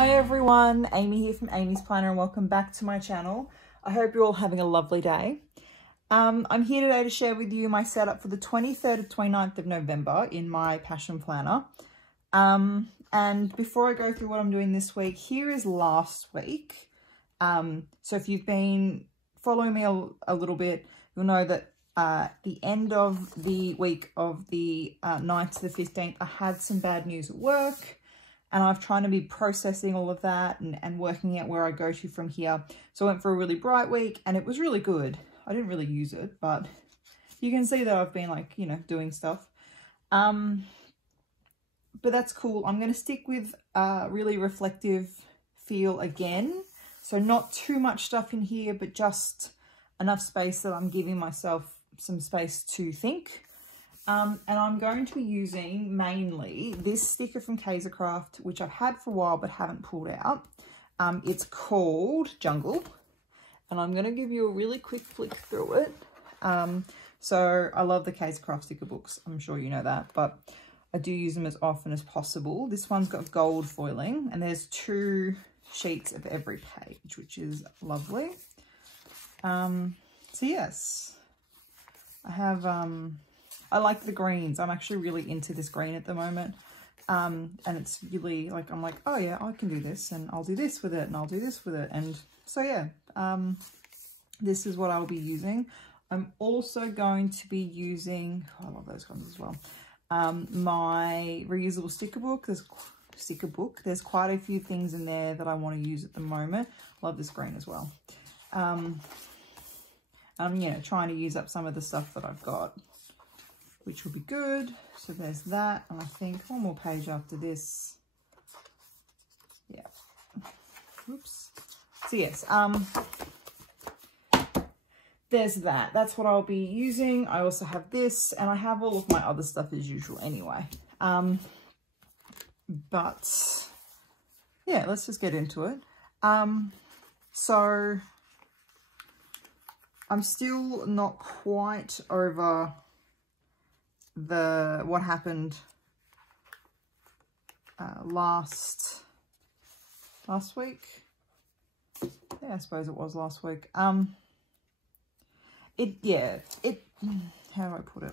Hi everyone, Amy here from Amy's Planner and welcome back to my channel. I hope you're all having a lovely day. I'm here today to share with you my setup for the 23rd to 29th of November in my Passion Planner. And before I go through what I'm doing this week, here is last week. So if you've been following me a little bit, you'll know that the end of the week of the 9th to the 15th, I had some bad news at work. And I've trying to be processing all of that and working out where I go to from here. So I went for a really bright week and it was really good. I didn't really use it, but you can see that I've been like, you know, doing stuff. But that's cool. I'm going to stick with really reflective feel again. So not too much stuff in here, but just enough space that I'm giving myself some space to think. And I'm going to be using mainly this sticker from Kaisercraft, which I've had for a while but haven't pulled out. It's called Jungle, and I'm going to give you a really quick flick through it. So I love the Kaisercraft sticker books. I'm sure you know that, but I do use them as often as possible. This one's got gold foiling, and there's 2 sheets of every page, which is lovely. So yes, I have... I like the greens. I'm actually really into this green at the moment. And it's really like, I'm like, oh yeah, I can do this and I'll do this with it and I'll do this with it. And so yeah, this is what I'll be using. I'm also going to be using, oh, I love those ones as well. My reusable sticker book. There's quite a few things in there that I want to use at the moment. Love this green as well. I'm, you know, trying to use up some of the stuff that I've got, which will be good. So there's that, and I think one more page after this. Yeah. Oops. So yes, there's that. That's what I'll be using. I also have this, and I have all of my other stuff as usual anyway. But yeah, let's just get into it. So I'm still not quite over what happened last week. Yeah, I suppose it was last week. How do I put it?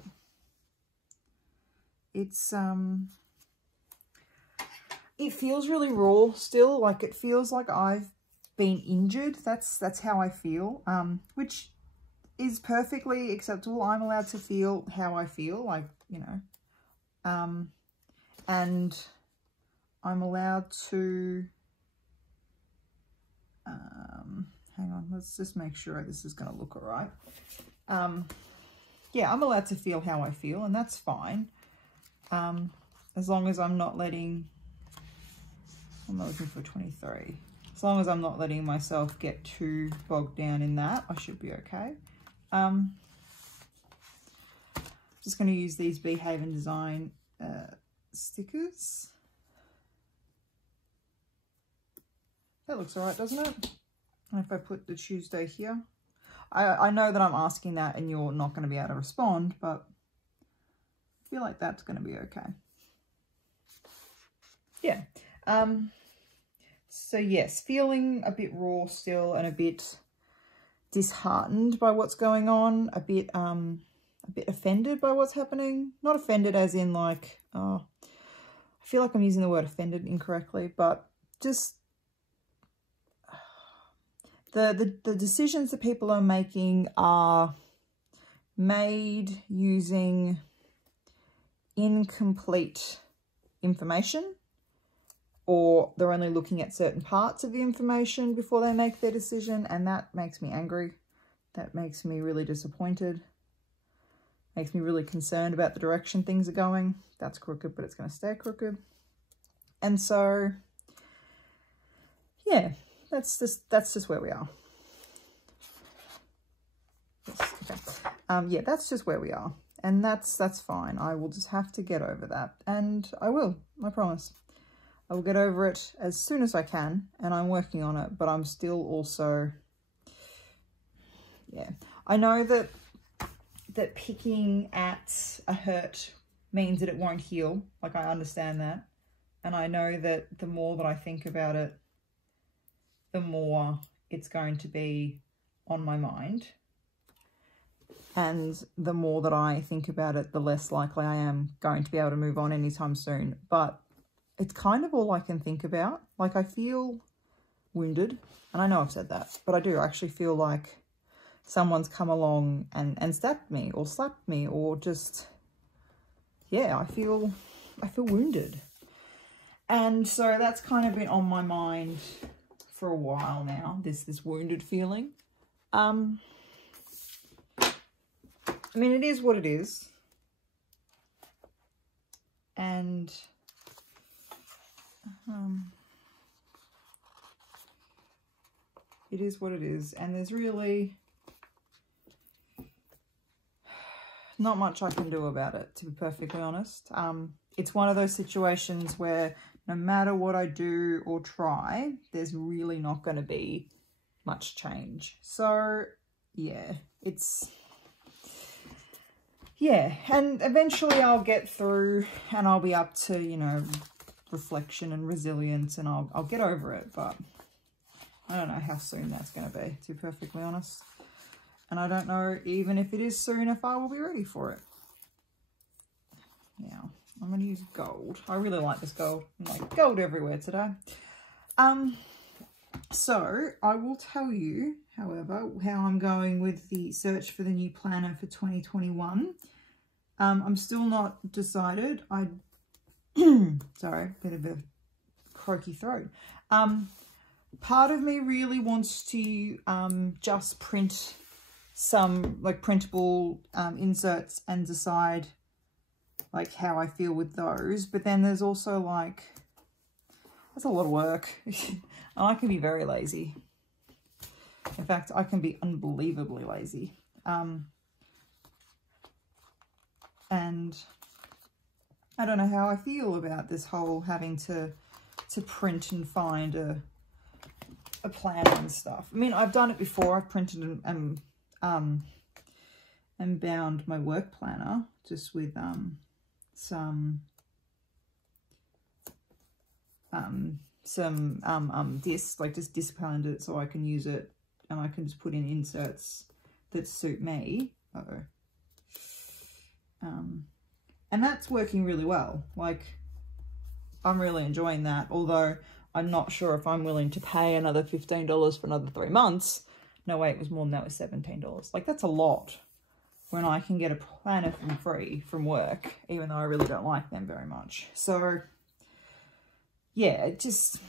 It's it feels really raw still. Like it feels like I've been injured. That's how I feel. Which is perfectly acceptable. I'm allowed to feel how I feel, like, you know, and I'm allowed to, hang on, let's just make sure this is going to look all right. Yeah, I'm allowed to feel how I feel, and that's fine. As long as I'm not letting, I'm not looking for 23. As long as I'm not letting myself get too bogged down in that, I should be okay. Just going to use these Behaven Design stickers. That looks all right, doesn't it? And if I put the Tuesday here, I know that I'm asking that and you're not going to be able to respond, but I feel like that's going to be okay. Yeah. So yes, feeling a bit raw still and a bit disheartened by what's going on, a bit offended by what's happening. Not offended as in like, oh, I feel like I'm using the word offended incorrectly, but just the decisions that people are making are made using incomplete information, or they're only looking at certain parts of the information before they make their decision, and that makes me angry. That makes me really disappointed. Makes me really concerned about the direction things are going. That's crooked, but it's going to stay crooked. And so, yeah, that's just where we are. Yes, okay. Yeah, that's just where we are, and that's fine. I will just have to get over that, and I will. I promise. I will get over it as soon as I can, and I'm working on it, but I'm still also, yeah. I know that picking at a hurt means that it won't heal. Like, I understand that. And I know that the more that I think about it, the more it's going to be on my mind. And the more that I think about it, the less likely I am going to be able to move on anytime soon. But it's kind of all I can think about. Like, I feel wounded. And I know I've said that, but I do actually feel like someone's come along and stabbed me or slapped me, or just, yeah, I feel wounded. And so that's kind of been on my mind for a while now, this wounded feeling. I mean, it is what it is. And it is what it is. And there's really not much I can do about it, to be perfectly honest. It's one of those situations where no matter what I do or try, there's really not going to be much change. So, yeah, and eventually I'll get through and I'll be up to, you know, reflection and resilience, and I'll get over it. But I don't know how soon that's going to be, to be perfectly honest. And I don't know, even if it is soon, if I will be ready for it. Now, I'm going to use gold. I really like this gold. I'm like gold everywhere today. So I will tell you, however, how I'm going with the search for the new planner for 2021. I'm still not decided. Sorry, bit of a croaky throat. Part of me really wants to just print some like printable inserts and decide like how I feel with those. But then there's also like, that's a lot of work. And I can be very lazy. In fact, I can be unbelievably lazy. And I don't know how I feel about this whole having to print and find a planner and stuff. I mean, I've done it before. I've printed and bound my work planner just with some disc, like just disc bound it so I can use it, and I can just put in inserts that suit me. And that's working really well. Like, I'm really enjoying that, although I'm not sure if I'm willing to pay another $15 for another 3 months. No, wait, it was more than that. It was $17. Like, that's a lot when I can get a planner for free from work, even though I really don't like them very much. So, yeah, it just,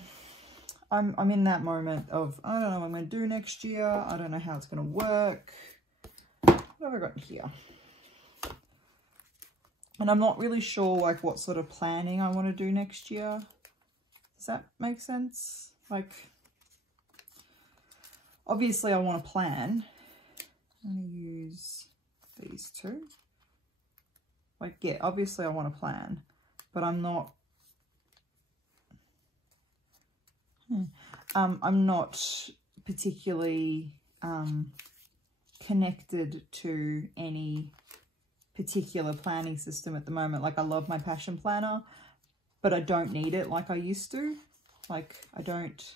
I'm in that moment of, I don't know what I'm going to do next year. I don't know how it's going to work. What have I got here? And I'm not really sure, like, what sort of planning I want to do next year. Does that make sense? Like, obviously I want to plan. I'm going to use these two. Like, yeah, obviously I want to plan, but I'm not, I'm not particularly connected to any particular planning system at the moment. Like, I love my passion planner, but I don't need it like I used to. Like, I don't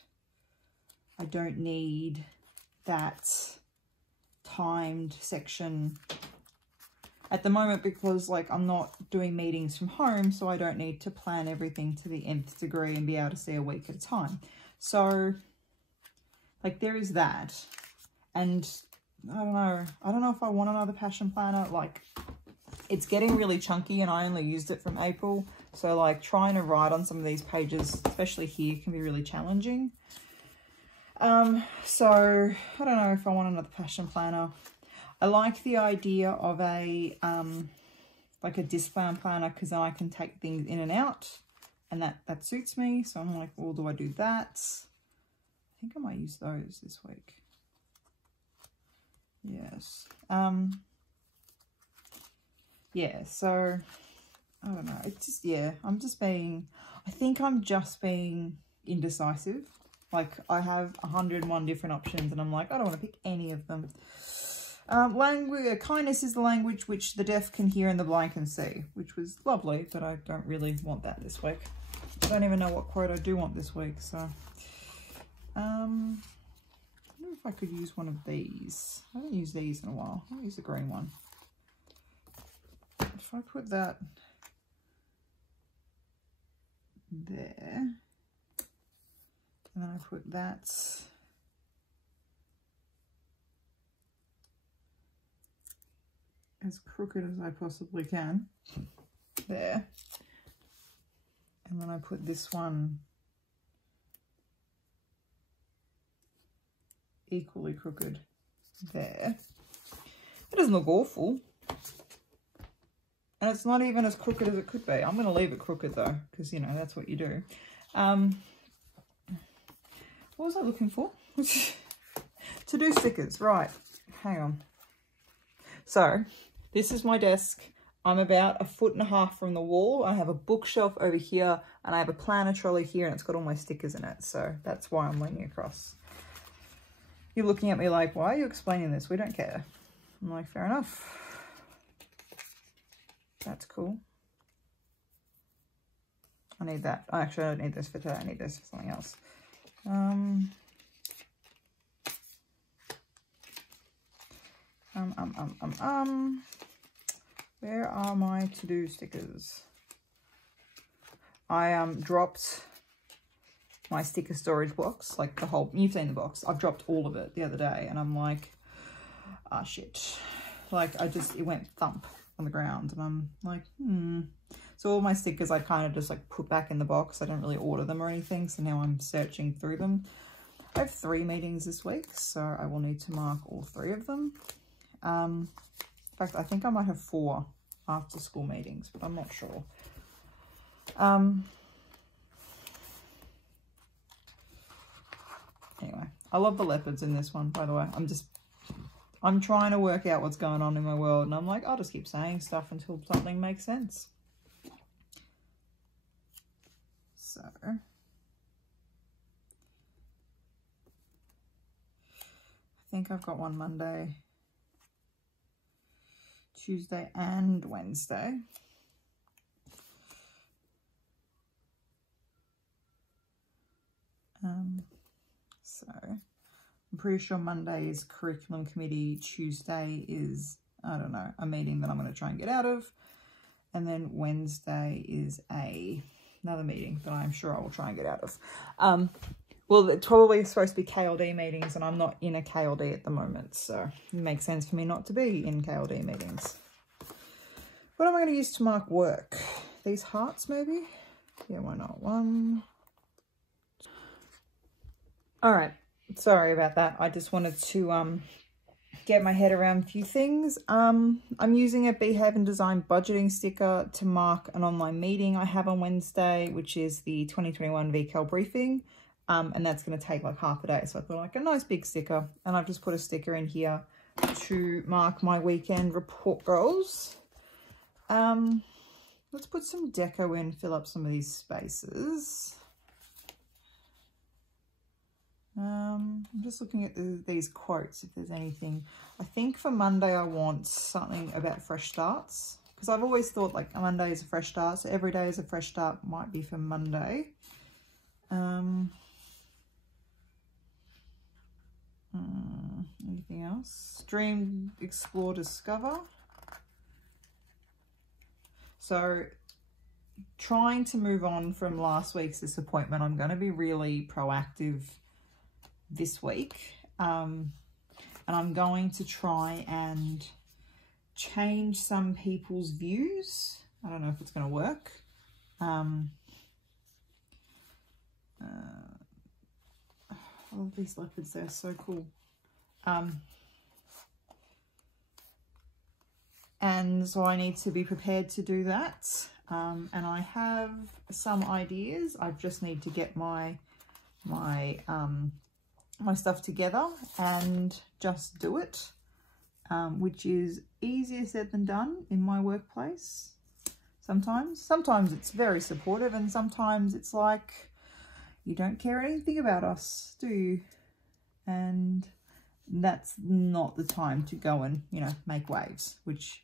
need that timed section at the moment, because like I'm not doing meetings from home, so I don't need to plan everything to the nth degree and be able to see a week at a time. So like there is that. And I don't know if I want another passion planner. Like, it's getting really chunky and I only used it from April. So like trying to write on some of these pages, especially here, can be really challenging. So I don't know if I want another passion planner. I like the idea of a, like a disc bound planner, because then I can take things in and out, and that suits me. So I'm like, well, do I do that? I think I might use those this week. Yes. Yeah, so I don't know. It's just, yeah, I think I'm just being indecisive. Like, I have 101 different options and I'm like, I don't want to pick any of them. Kindness is the language which the deaf can hear and the blind can see, which was lovely, but I don't really want that this week. I don't even know what quote I do want this week, so. I wonder if I could use one of these. I haven't used these in a while. I'll use the green one. If I put that there, and then I put that as crooked as I possibly can there, and then I put this one equally crooked there. It doesn't look awful, and it's not even as crooked as it could be. I'm going to leave it crooked though, because you know that's what you do. What was I looking for? To do stickers, right? Hang on. So this is my desk. I'm about 1.5 feet from the wall. I have a bookshelf over here, and I have a planner trolley here, and it's got all my stickers in it. So that's why I'm leaning across. You're looking at me like, why are you explaining this? We don't care. I'm like, fair enough. That's cool. I need that. Actually, I don't need this for today. I need this for something else. Where are my to-do stickers? I dropped my sticker storage box, like the whole, you've seen the box. I've dropped all of it the other day, and I'm like, ah, shit. Like, it went thump on the ground, and I'm like, So all my stickers I kind of just like put back in the box. I don't really order them or anything, so now I'm searching through them. I have 3 meetings this week, so I will need to mark all 3 of them. In fact, I think I might have 4 after school meetings, but I'm not sure. Anyway, I love the leopards in this one, by the way. I'm trying to work out what's going on in my world, and I'm like, I'll just keep saying stuff until something makes sense. So, I think I've got one Monday, Tuesday and Wednesday. So I'm pretty sure Monday is curriculum committee, Tuesday is, I don't know, a meeting that I'm going to try and get out of, and then Wednesday is another meeting that I'm sure I will try and get out of. Well, it's probably supposed to be KLD meetings, and I'm not in a KLD at the moment, so it makes sense for me not to be in KLD meetings. What am I going to use to mark work? These hearts, maybe? Yeah, why not? 1. All right. Sorry about that. I just wanted to get my head around a few things. I'm using a Behaven Design budgeting sticker to mark an online meeting I have on Wednesday, which is the 2021 VCAL briefing. And that's going to take like half a day. So I thought like a nice big sticker. And I've just put a sticker in here to mark my weekend report goals. Let's put some deco in, fill up some of these spaces. I'm just looking at these quotes, if there's anything. I think for Monday I want something about fresh starts, because I've always thought like a Monday is a fresh start, so every day is a fresh start might be for Monday. Anything else? Dream, explore, discover. So trying to move on from last week's disappointment, I'm going to be really proactive this week, and I'm going to try and change some people's views. I don't know if it's going to work. I love these leopards, they're so cool. And so I need to be prepared to do that, and I have some ideas. I just need to get my stuff together and just do it, which is easier said than done in my workplace. Sometimes it's very supportive, and sometimes it's like, you don't care anything about us, do you? And that's not the time to go and, you know, make waves, which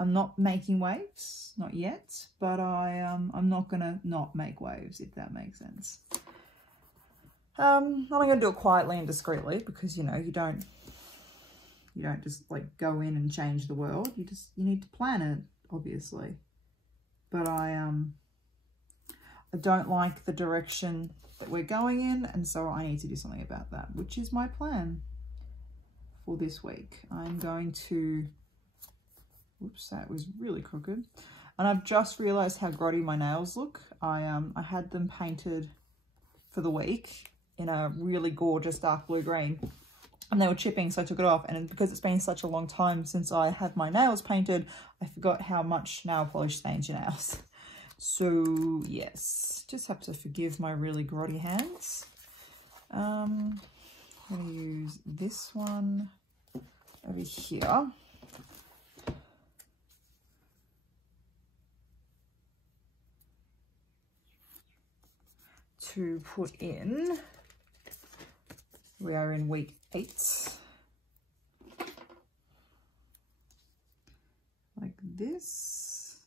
I'm not making waves, not yet, but I'm not gonna not make waves, if that makes sense. I'm gonna do it quietly and discreetly because, you know, you don't just like go in and change the world. You need to plan it, obviously. But I don't like the direction that we're going in, and so I need to do something about that, which is my plan for this week. I'm going to, whoops, that was really crooked. And I've just realized how grotty my nails look. I had them painted for the week in a really gorgeous dark blue green, and they were chipping, so I took it off. And because it's been such a long time since I had my nails painted, I forgot how much nail polish stains your nails. So yes, just have to forgive my really grotty hands. I'm going to use this one over here. To put in, we are in week 8. Like this.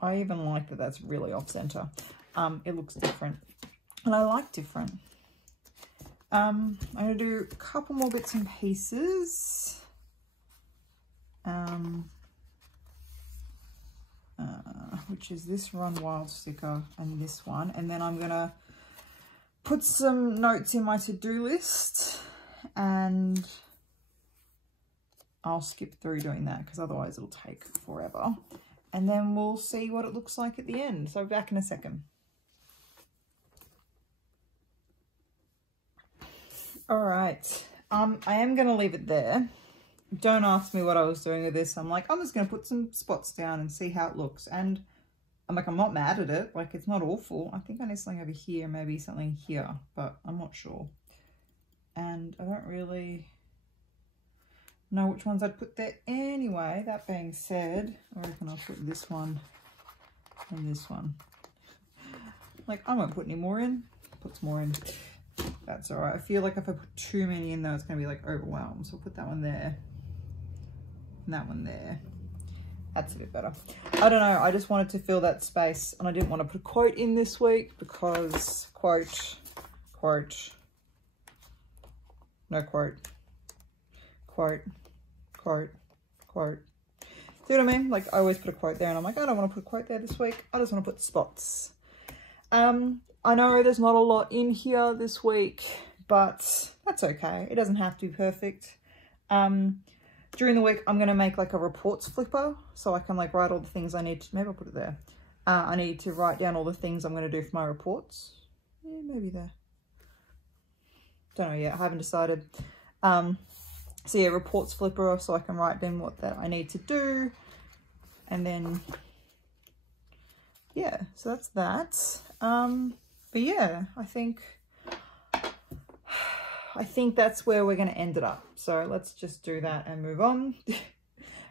I even like that that's really off center. It looks different, and I like different. I'm gonna do a couple more bits and pieces. Which is this Run Wild sticker and this one, and then I'm gonna put some notes in my to-do list, and I'll skip through doing that because otherwise it'll take forever. And then we'll see what it looks like at the end. So back in a second. All right, I am going to leave it there. Don't ask me what I was doing with this. I'm like, I'm just going to put some spots down and see how it looks. And I'm like, I'm not mad at it. Like, it's not awful. I think I need something over here, maybe something here, but I'm not sure. And I don't really know which ones I'd put there anyway. That being said, I reckon I'll put this one and this one. Like, I won't put any more in. Put some more in. That's all right. I feel like if I put too many in though, it's going to be like overwhelmed. So I'll put that one there and that one there. That's a bit better. I don't know. I just wanted to fill that space, and I didn't want to put a quote in this week because quote, no quote. Quote. See what I mean? Like, I always put a quote there, and I'm like, I don't want to put a quote there this week. I just want to put spots. I know there's not a lot in here this week, but that's okay. It doesn't have to be perfect. During the week, I'm going to make like a reports flipper so I can like write all the things I need to, maybe I'll put it there. I need to write down all the things I'm going to do for my reports. Yeah, maybe there. Don't know yet. I haven't decided. So yeah, reports flipper so I can write down what that I need to do. And then, yeah, so that's that. But yeah, I think that's where we're going to end it up. So let's just do that and move on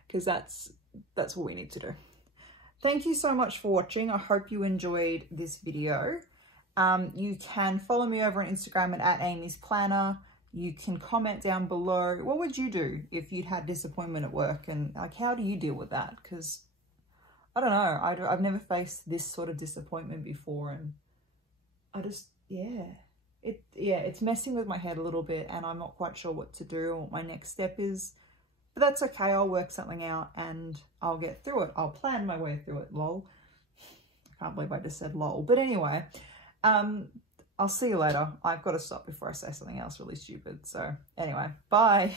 because that's what we need to do. Thank you so much for watching. I hope you enjoyed this video. You can follow me over on Instagram at Amy's Planner. You can comment down below. What would you do if you'd had disappointment at work, and like, how do you deal with that? Because I don't know. I've never faced this sort of disappointment before, and I just, it's messing with my head a little bit, and I'm not quite sure what to do or what my next step is. But that's okay. I'll work something out and I'll get through it. I'll plan my way through it. Lol. I can't believe I just said lol. But anyway, I'll see you later. I've got to stop before I say something else really stupid. So anyway, bye.